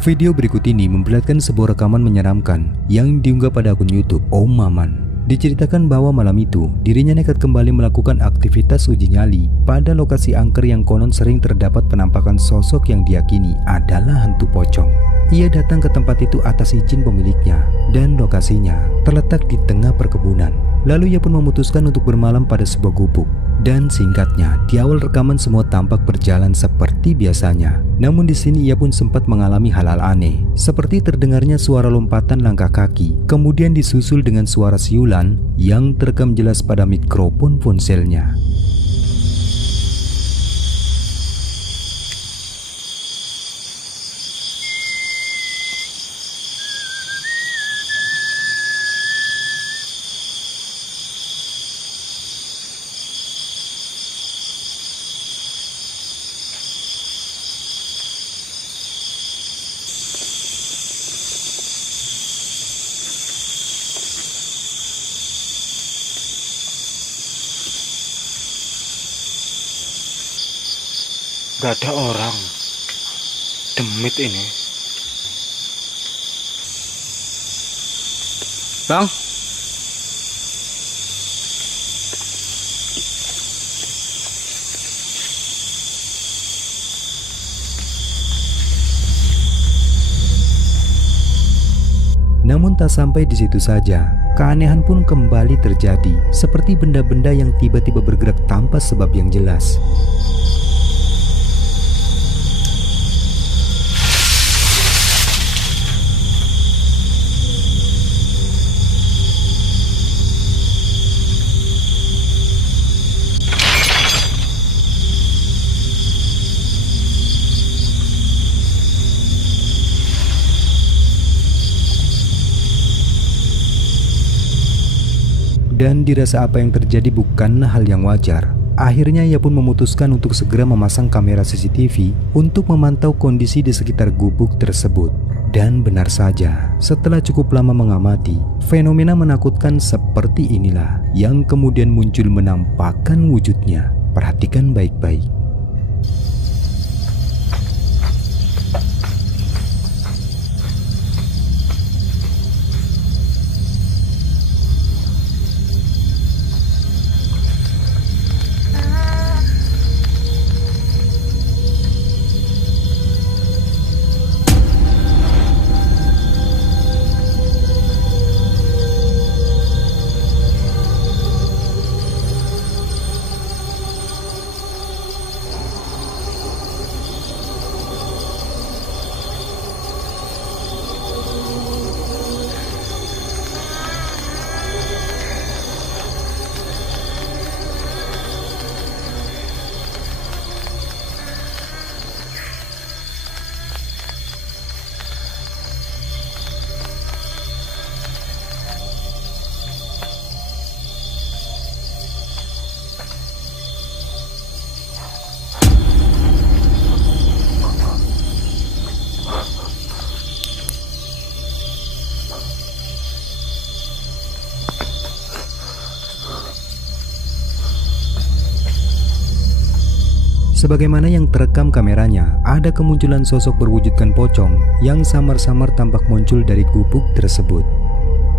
Video berikut ini memperlihatkan sebuah rekaman menyeramkan yang diunggah pada akun YouTube Om Maman. Diceritakan bahwa malam itu dirinya nekat kembali melakukan aktivitas uji nyali pada lokasi angker yang konon sering terdapat penampakan sosok yang diyakini adalah hantu pocong. Ia datang ke tempat itu atas izin pemiliknya dan lokasinya terletak di tengah perkebunan. Lalu ia pun memutuskan untuk bermalam pada sebuah gubuk. Dan singkatnya, di awal rekaman semua tampak berjalan seperti biasanya. Namun di sini ia pun sempat mengalami hal-hal aneh, seperti terdengarnya suara lompatan langkah kaki, kemudian disusul dengan suara siulan yang terekam jelas pada mikrofon ponselnya. Gak ada orang. Demit ini. Bang. Namun tak sampai di situ saja, keanehan pun kembali terjadi, seperti benda-benda yang tiba-tiba bergerak tanpa sebab yang jelas. Dan dirasa apa yang terjadi bukanlah hal yang wajar. Akhirnya ia pun memutuskan untuk segera memasang kamera CCTV untuk memantau kondisi di sekitar gubuk tersebut. Dan benar saja, setelah cukup lama mengamati, fenomena menakutkan seperti inilah yang kemudian muncul menampakkan wujudnya. Perhatikan baik-baik. Sebagaimana yang terekam kameranya, ada kemunculan sosok berwujudkan pocong yang samar-samar tampak muncul dari gubuk tersebut.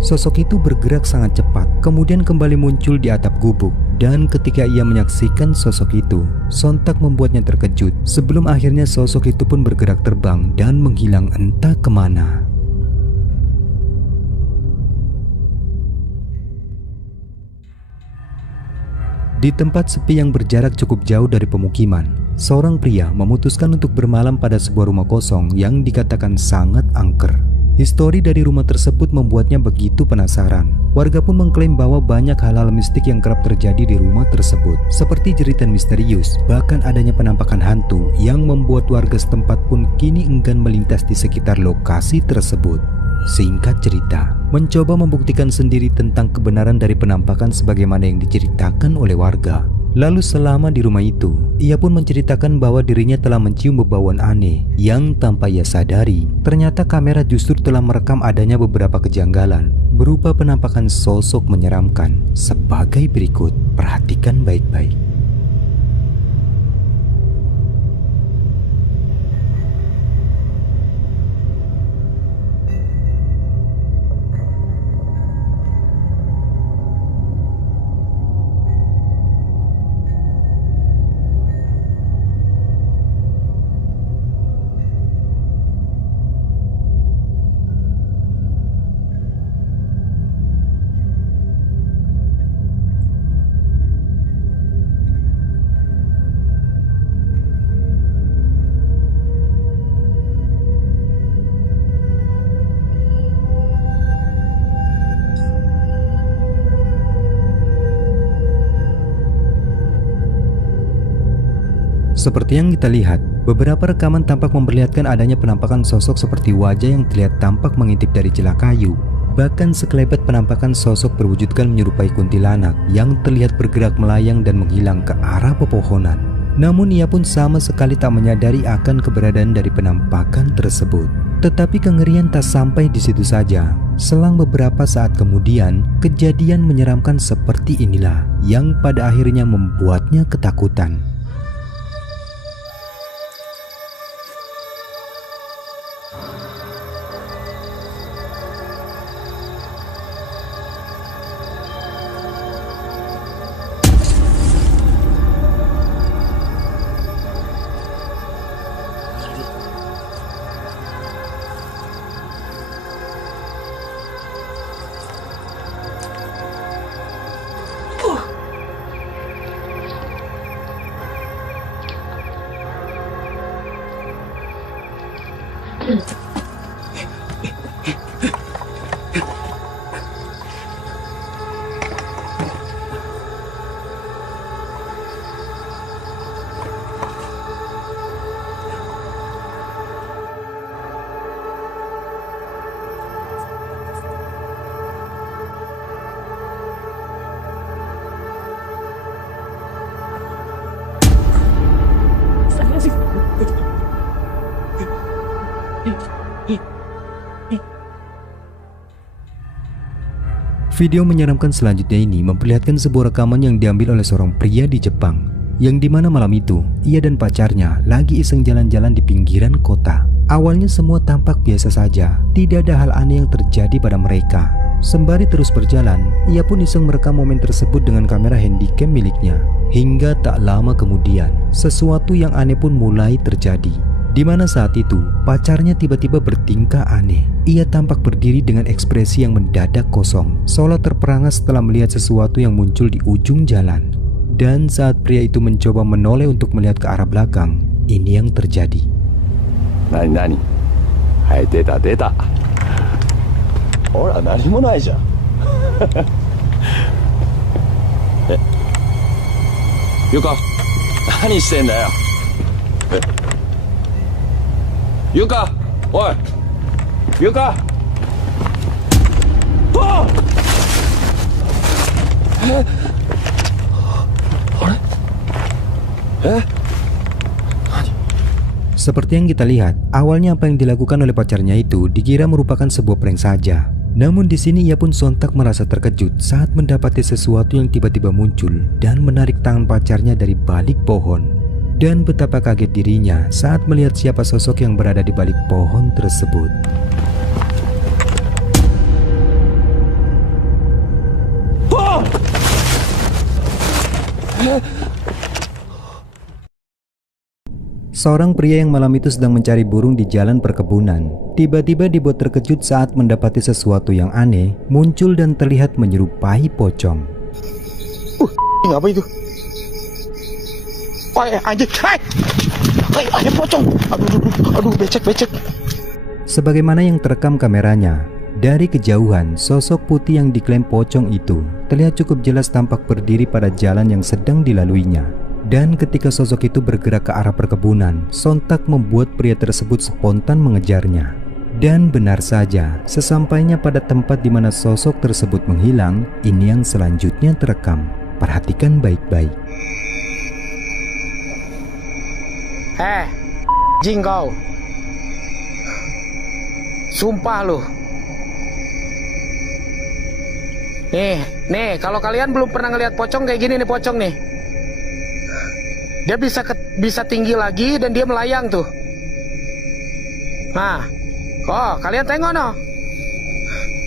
Sosok itu bergerak sangat cepat, kemudian kembali muncul di atap gubuk. Dan ketika ia menyaksikan sosok itu, sontak membuatnya terkejut, sebelum akhirnya sosok itu pun bergerak terbang dan menghilang entah kemana. Di tempat sepi yang berjarak cukup jauh dari pemukiman, seorang pria memutuskan untuk bermalam pada sebuah rumah kosong yang dikatakan sangat angker. Histori dari rumah tersebut membuatnya begitu penasaran. Warga pun mengklaim bahwa banyak hal-hal mistik yang kerap terjadi di rumah tersebut, seperti jeritan misterius, bahkan adanya penampakan hantu yang membuat warga setempat pun kini enggan melintas di sekitar lokasi tersebut. Singkat cerita, mencoba membuktikan sendiri tentang kebenaran dari penampakan sebagaimana yang diceritakan oleh warga. Lalu selama di rumah itu, ia pun menceritakan bahwa dirinya telah mencium bauan aneh yang tanpa ia sadari, ternyata kamera justru telah merekam adanya beberapa kejanggalan berupa penampakan sosok menyeramkan sebagai berikut. Perhatikan baik-baik. Seperti yang kita lihat, beberapa rekaman tampak memperlihatkan adanya penampakan sosok seperti wajah yang terlihat tampak mengintip dari celah kayu. Bahkan sekelebat penampakan sosok berwujudkan menyerupai kuntilanak yang terlihat bergerak melayang dan menghilang ke arah pepohonan. Namun ia pun sama sekali tak menyadari akan keberadaan dari penampakan tersebut. Tetapi kengerian tak sampai di situ saja. Selang beberapa saat kemudian, kejadian menyeramkan seperti inilah yang pada akhirnya membuatnya ketakutan. Video menyeramkan selanjutnya ini memperlihatkan sebuah rekaman yang diambil oleh seorang pria di Jepang, yang dimana malam itu ia dan pacarnya lagi iseng jalan-jalan di pinggiran kota. Awalnya semua tampak biasa saja, tidak ada hal aneh yang terjadi pada mereka. Sembari terus berjalan, ia pun iseng merekam momen tersebut dengan kamera handycam miliknya. Hingga tak lama kemudian, sesuatu yang aneh pun mulai terjadi. Di mana saat itu, pacarnya tiba-tiba bertingkah aneh. Ia tampak berdiri dengan ekspresi yang mendadak kosong, seolah terperangas setelah melihat sesuatu yang muncul di ujung jalan. Dan saat pria itu mencoba menoleh untuk melihat ke arah belakang, ini yang terjadi. Nani? Hai, deta. Ora, nani mo nai jan. Yuka, nani shiten da yo? Yuka! Oi! Yuka! Oh! Seperti yang kita lihat, awalnya apa yang dilakukan oleh pacarnya itu dikira merupakan sebuah prank saja. Namun di sini ia pun sontak merasa terkejut saat mendapati sesuatu yang tiba-tiba muncul dan menarik tangan pacarnya dari balik pohon. Dan betapa kaget dirinya saat melihat siapa sosok yang berada di balik pohon tersebut. Seorang pria yang malam itu sedang mencari burung di jalan perkebunan, tiba-tiba dibuat terkejut saat mendapati sesuatu yang aneh muncul dan terlihat menyerupai pocong. Apa itu? Anjing, ada pocong. Aduh, becek. Sebagaimana yang terekam kameranya, dari kejauhan sosok putih yang diklaim pocong itu terlihat cukup jelas tampak berdiri pada jalan yang sedang dilaluinya. Dan ketika sosok itu bergerak ke arah perkebunan, sontak membuat pria tersebut spontan mengejarnya. Dan benar saja, sesampainya pada tempat di mana sosok tersebut menghilang, ini yang selanjutnya terekam. Perhatikan baik-baik. Jing kau. Sumpah lu. Nih, kalau kalian belum pernah ngelihat pocong kayak gini nih pocong nih. Dia bisa tinggi lagi dan dia melayang tuh. Nah, kalian tengok no.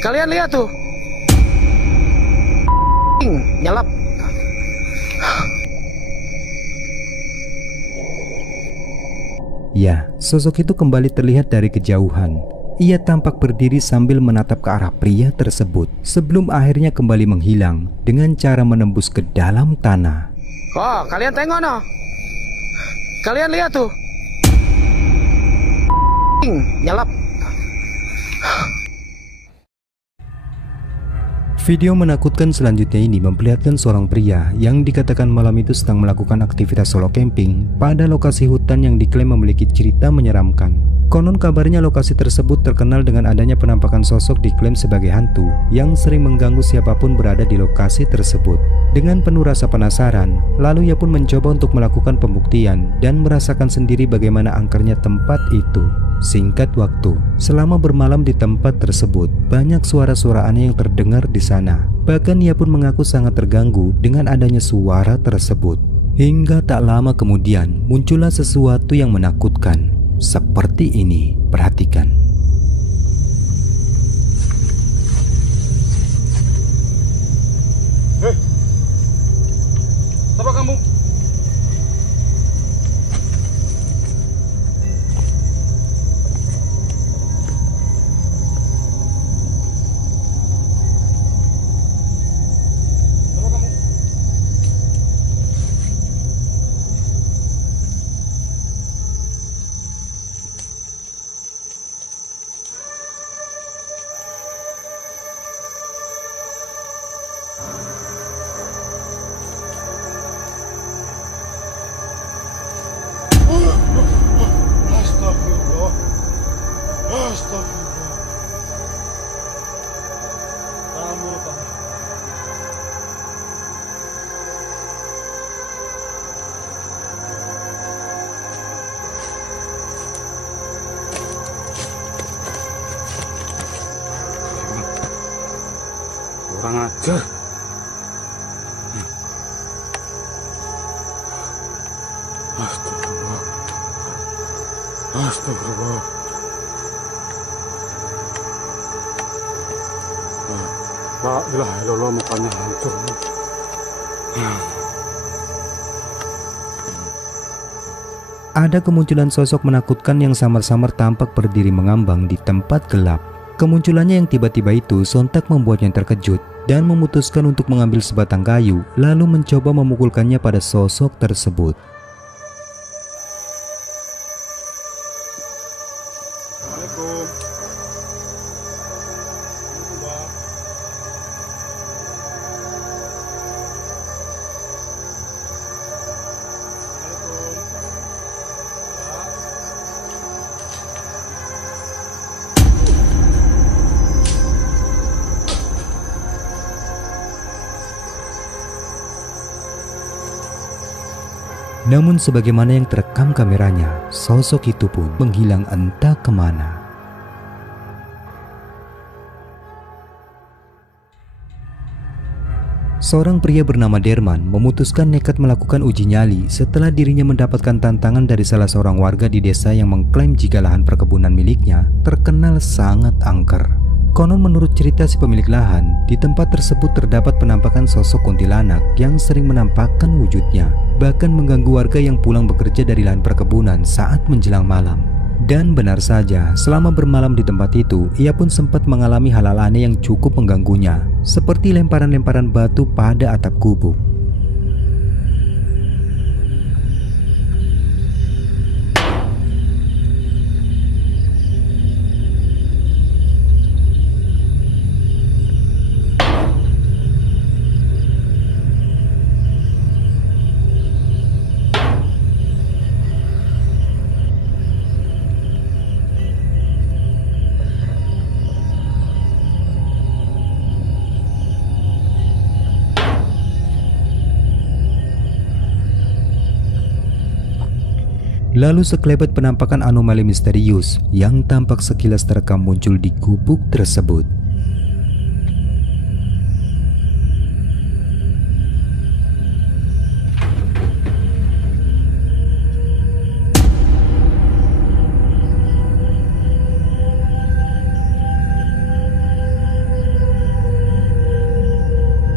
Kalian lihat tuh. Nyelap. Ya, sosok itu kembali terlihat dari kejauhan. Ia tampak berdiri sambil menatap ke arah pria tersebut sebelum akhirnya kembali menghilang dengan cara menembus ke dalam tanah. Kalian tengok no. Kalian lihat tuh. Nyelap. Video menakutkan selanjutnya ini memperlihatkan seorang pria yang dikatakan malam itu sedang melakukan aktivitas solo camping pada lokasi hutan yang diklaim memiliki cerita menyeramkan. Konon kabarnya lokasi tersebut terkenal dengan adanya penampakan sosok diklaim sebagai hantu yang sering mengganggu siapapun berada di lokasi tersebut. Dengan penuh rasa penasaran, lalu ia pun mencoba untuk melakukan pembuktian dan merasakan sendiri bagaimana angkernya tempat itu. Singkat waktu, selama bermalam di tempat tersebut, banyak suara-suara aneh yang terdengar di sana. Bahkan ia pun mengaku sangat terganggu dengan adanya suara tersebut. Hingga tak lama kemudian, muncullah sesuatu yang menakutkan. Seperti ini, perhatikan. Siapa kamu? Astagfirullah. Astagfirullah. Kamu lupa. Kurang ajar. Astagfirullah. Astagfirullah. La ilaha illallah, mukanya hancur. Ada kemunculan sosok menakutkan yang samar-samar tampak berdiri mengambang di tempat gelap. Kemunculannya yang tiba-tiba itu sontak membuatnya terkejut dan memutuskan untuk mengambil sebatang kayu lalu mencoba memukulkannya pada sosok tersebut. Assalamualaikum. Namun sebagaimana yang terekam kameranya, sosok itu pun menghilang entah kemana. Seorang pria bernama Derman memutuskan nekat melakukan uji nyali setelah dirinya mendapatkan tantangan dari salah seorang warga di desa yang mengklaim jika lahan perkebunan miliknya terkenal sangat angker. Konon menurut cerita si pemilik lahan, di tempat tersebut terdapat penampakan sosok kuntilanak yang sering menampakkan wujudnya, bahkan mengganggu warga yang pulang bekerja dari lahan perkebunan saat menjelang malam. Dan benar saja, selama bermalam di tempat itu, ia pun sempat mengalami hal-hal aneh yang cukup mengganggunya, seperti lemparan-lemparan batu pada atap gubuk. Lalu sekelebat penampakan anomali misterius yang tampak sekilas terekam muncul di gubuk tersebut.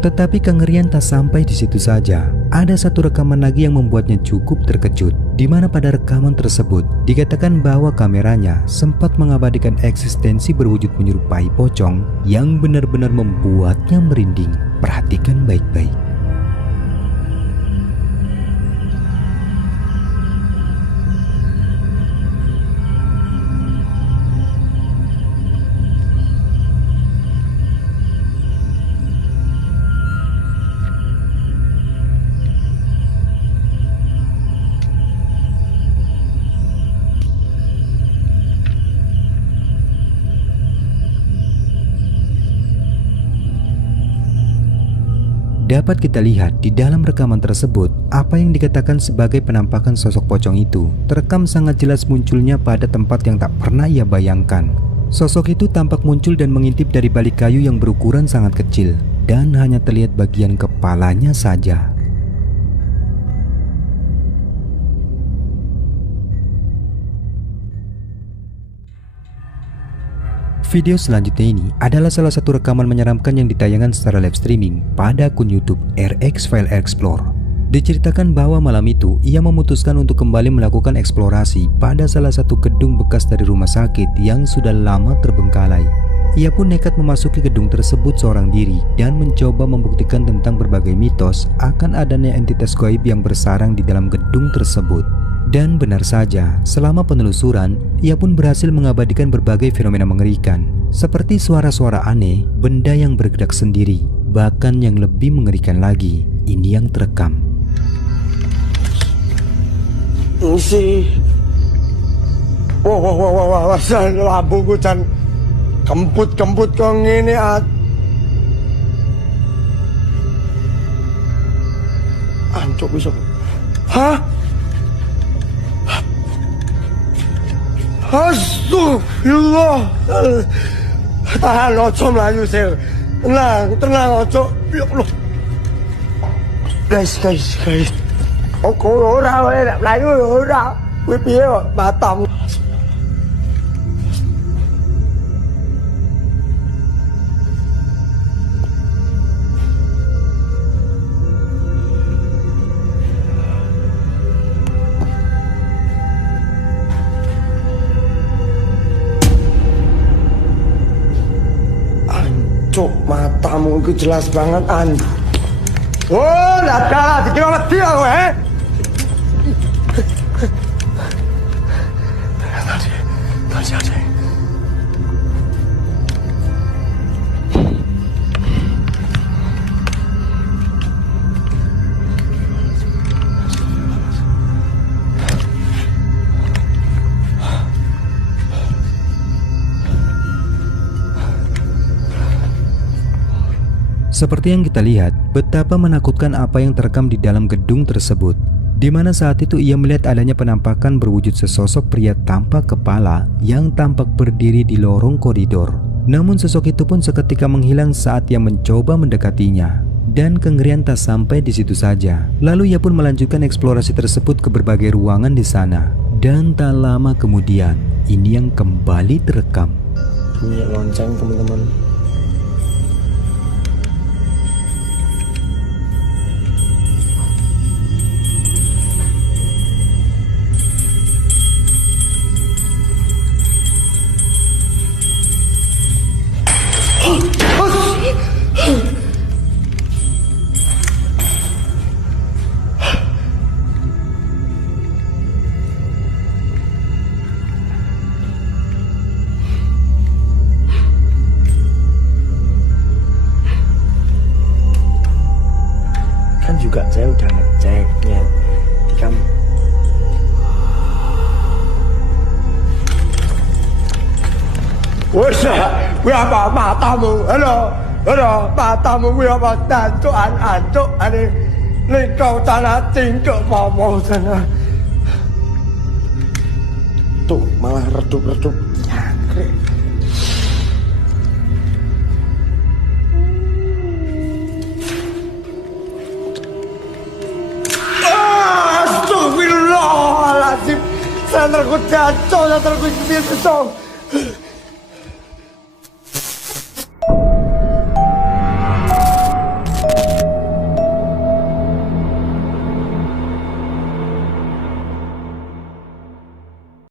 Tetapi kengerian tak sampai di situ saja. Ada satu rekaman lagi yang membuatnya cukup terkejut, di mana pada rekaman tersebut dikatakan bahwa kameranya sempat mengabadikan eksistensi berwujud menyerupai pocong yang benar-benar membuatnya merinding. Perhatikan baik-baik. Dapat kita lihat di dalam rekaman tersebut, apa yang dikatakan sebagai penampakan sosok pocong itu terekam sangat jelas munculnya pada tempat yang tak pernah ia bayangkan. Sosok itu tampak muncul dan mengintip dari balik kayu yang berukuran sangat kecil dan hanya terlihat bagian kepalanya saja. Video selanjutnya ini adalah salah satu rekaman menyeramkan yang ditayangkan secara live streaming pada akun YouTube RX File Explore. Diceritakan bahwa malam itu ia memutuskan untuk kembali melakukan eksplorasi pada salah satu gedung bekas dari rumah sakit yang sudah lama terbengkalai. Ia pun nekat memasuki gedung tersebut seorang diri dan mencoba membuktikan tentang berbagai mitos akan adanya entitas gaib yang bersarang di dalam gedung tersebut. Dan benar saja, selama penelusuran, ia pun berhasil mengabadikan berbagai fenomena mengerikan, seperti suara-suara aneh, benda yang bergerak sendiri, bahkan yang lebih mengerikan lagi, ini yang terekam. Isi, wah, lambungku jan kemput kok ngene ancuk bisa. Hah? Astagfirullah. Tahan ojo melayu sel. Tenang ojo. Ya Allah. Guys. Aku ora oleh nak melayu ora. Kuwi piye kok batam. Cuk, matamu itu jelas banget oh, lah, dikira mati aku, Tadi. Seperti yang kita lihat, betapa menakutkan apa yang terekam di dalam gedung tersebut, di mana saat itu ia melihat adanya penampakan berwujud sesosok pria tanpa kepala yang tampak berdiri di lorong koridor. Namun sosok itu pun seketika menghilang saat ia mencoba mendekatinya. Dan kengerian tak sampai di situ saja. Lalu ia pun melanjutkan eksplorasi tersebut ke berbagai ruangan di sana. Dan tak lama kemudian, ini yang kembali terekam. Bunyi lonceng, teman-teman. Kan juga saya udah ngeceknya di kamu. Wes, kuwi apa matamu? Halo, matamu kuwi apa ancuk ane ning kau tanah tingkek mau sana. Tuh, malah redup-redup nyangkrek. Astagfirullahaladzim. Saya terkut jatuh, saya terkut